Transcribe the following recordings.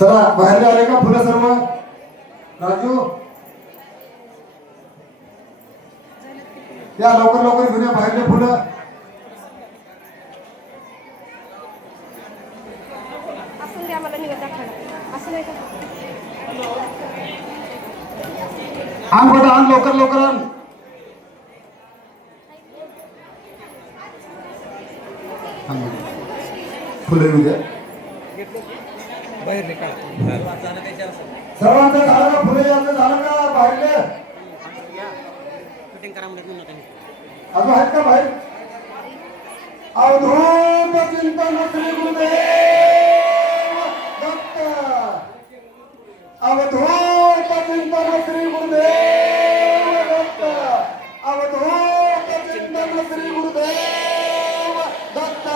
चला बाहेर आले का फुलं सर्व? राजू या लवकर लवकर घेऊन या बाहेरले फुलं. असं द्या मला निवड दाखवणार असं नाही का? आण बेटा आण लवकर लवकर आण. फुलं येऊ द्या. बाहेर निकाल सर्वांचं झालं का? फुलं यायचं झालं का बाहेरले? अजून आहेत का बाहेर? अवधूत चिंतन श्री गुरुदेव दत्त. अवधूत चिंतन श्री गुरुदेव दत्त. अवधूत चिंतन श्री गुरुदेव दत्त.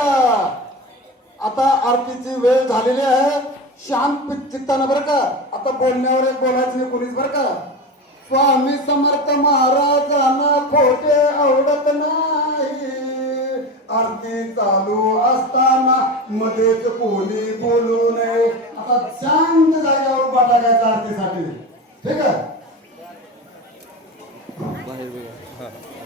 आता आरतीची वेळ झालेली आहे. शांत चित्तानं बरं का. आता बोलण्यावर एक बोलायचं नाही कोणीच बरं का. स्वामी समर्थ महाराजांना खोटे आवडत नाही. आरती चालू असताना मध्येच कोणी बोलू नये. आता शांत जागेवर उभा टाकायचा आरतीसाठी. ठीक आहे.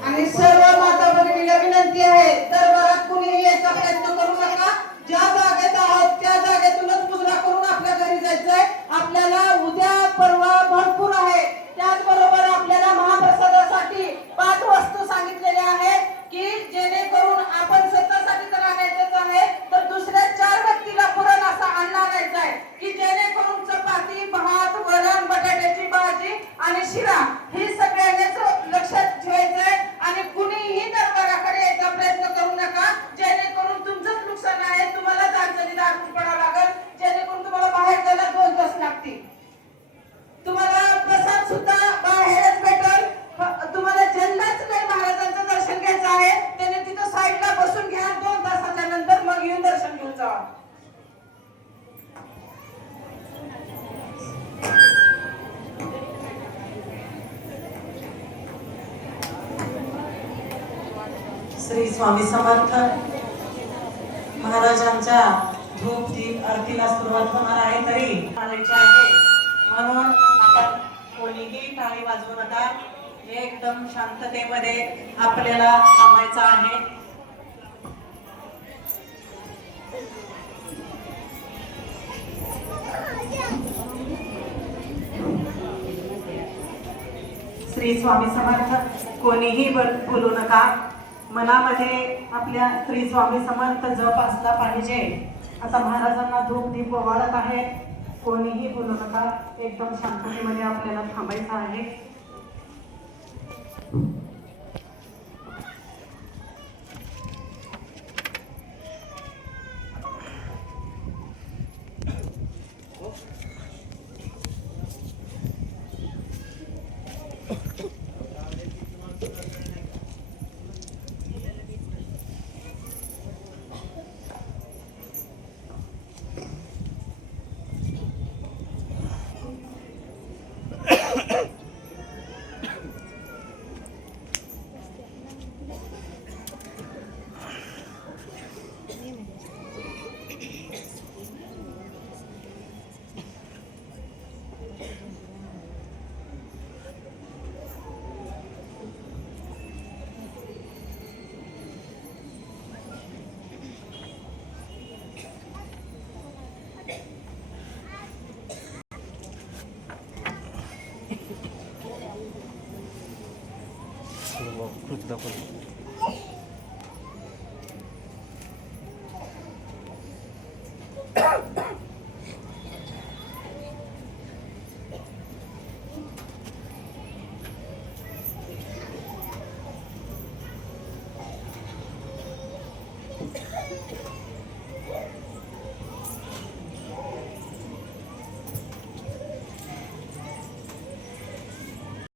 आणि सर्व माता भगिनीला विनंती आहे, दरबारात कुणीही यायचा प्रयत्न करू नका. ज्या जागेत आहोत त्या जागेतूनच मुजरा करून आपल्या घरी जायचंय. आपल्याला उद्या परवा भरपूर आहे. त्याचबरोबर आपल्याला महाप्रसादासाठी 5 वस्तू सांगितलेल्या आहेत की जेणेकरून आपण स्वतःसाठी तर आणायचंच आहे, तर दुसऱ्या 4 व्यक्तीला पुरण असा अन्न आणायचा आहे की जेणेकरून चपाती, भात, वरण, बटाट्याची भाजी आणि शिरा ही सगळ्यांनीच लक्षात ठेवायचंय. आणि कुणीही दरबाराकडे यायचा प्रयत्न करू नका, जेणेकरून तुमचंच नुकसान आहे. तुम्हाला अडचणीत अडकून पडावं लागेल, जेणेकरून तुम्हाला बाहेर जायला 2 तास लागतील. तुम्हाला प्रसाद सुद्धा बाहेरच भेटेल. तुम्हाला जन्मच नाही महाराजांचं दर्शन घ्यायचं आहे, त्याने तिथं साईडला बसून घ्या. 2 तासाच्या नंतर मग येऊन दर्शन घेऊन जावा. श्री स्वामी समर्थ. महाराजांच्या धूप दीप आरतीला सुरुवात होणार आहे तरी मानायचे आहे, म्हणून आपण कोणीही टाळी वाजवू नका. एकदम शांततेमध्ये आपल्याला थांबायचं आहे. श्री स्वामी समर्थ. कोणीही बोलू नका. मनामध्ये आपल्या श्री स्वामी समर्थ जप असला पाहिजे. आता महाराजांना धूप दीप ओवाळत आहे. कोणीही बोलू नका. एकदम शांततेमध्ये आपल्याला थांबायचं आहे. कृती दाखवली.